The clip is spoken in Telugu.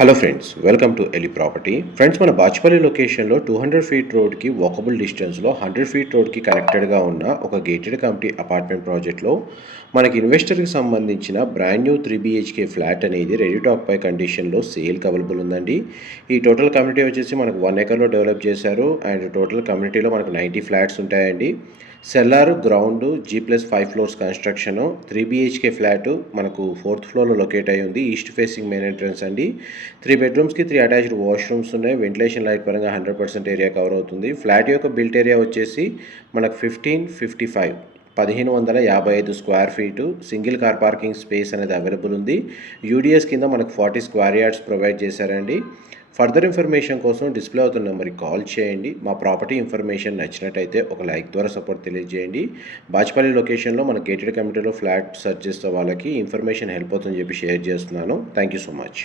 Hello friends, welcome to Eli property. Friends, మన బాచ్పల్లి లొకేషన్లో 200 ఫీట్ రోడ్కి వాకబుల్ డిస్టెన్స్లో 100 ఫీట్ రోడ్కి కనెక్టెడ్గా ఉన్న ఒక గేటెడ్ కమ్యూనిటీ అపార్ట్మెంట్ ప్రాజెక్ట్లో మనకి ఇన్వెస్టర్కి సంబంధించిన బ్రాండ్ న్యూ 3 BHK ఫ్లాట్ అనేది రెడీ టు ఆక్యుపై కండిషన్లో సేల్కి అవైలబుల్ ఉందండి. ఈ టోటల్ కమ్యూనిటీ వచ్చేసి మనకు 1 ఎకర్లో డెవలప్ చేశారు. అండ్ టోటల్ కమ్యూనిటీలో మనకు 90 ఫ్లాట్స్ ఉంటాయండి. Cellar ground G+5 floors construction 3 BHK flat మనకు 4th ఫ్లోర్లో లొకేట్ అయ్యి ఉంది. ఈస్ట్ ఫేసింగ్ మెయిన్ ఎంట్రన్స్ అండి. 3 బెడ్రూమ్స్కి 3 అటాచ్డ్ వాష్రూమ్స్ ఉన్నాయి. వెంటిలేషన్ లైట్ పరంగా 100% ఏరియా కవర్ అవుతుంది. ఫ్లాట్ యొక్క బిల్ట్ ఏరియా వచ్చేసి మనకు 1555 1555 square feet. Single car parking space అనేది అవైలబుల్ ఉంది. యూడిఎస్ కింద మనకు 40 స్క్వేర్ యార్డ్స్ ప్రొవైడ్ చేశారండి. ఫర్దర్ ఇన్ఫర్మేషన్ కోసం డిస్ప్లే అవుతున్న నెంబర్కి కాల్ చేయండి. మా ప్రాపర్టీ ఇన్ఫర్మేషన్ నచ్చినట్టయితే ఒక లైక్ ద్వారా సపోర్ట్ తెలియజేయండి. బాచ్పల్లి లొకేషన్లో మన గేటెడ్ కమ్యూనిటీలో ఫ్లాట్ సెర్చ్ చేసే వాళ్ళకి ఇన్ఫర్మేషన్ హెల్ప్ అవుతుందని చెప్పి షేర్ చేస్తున్నాను. Thank you so much.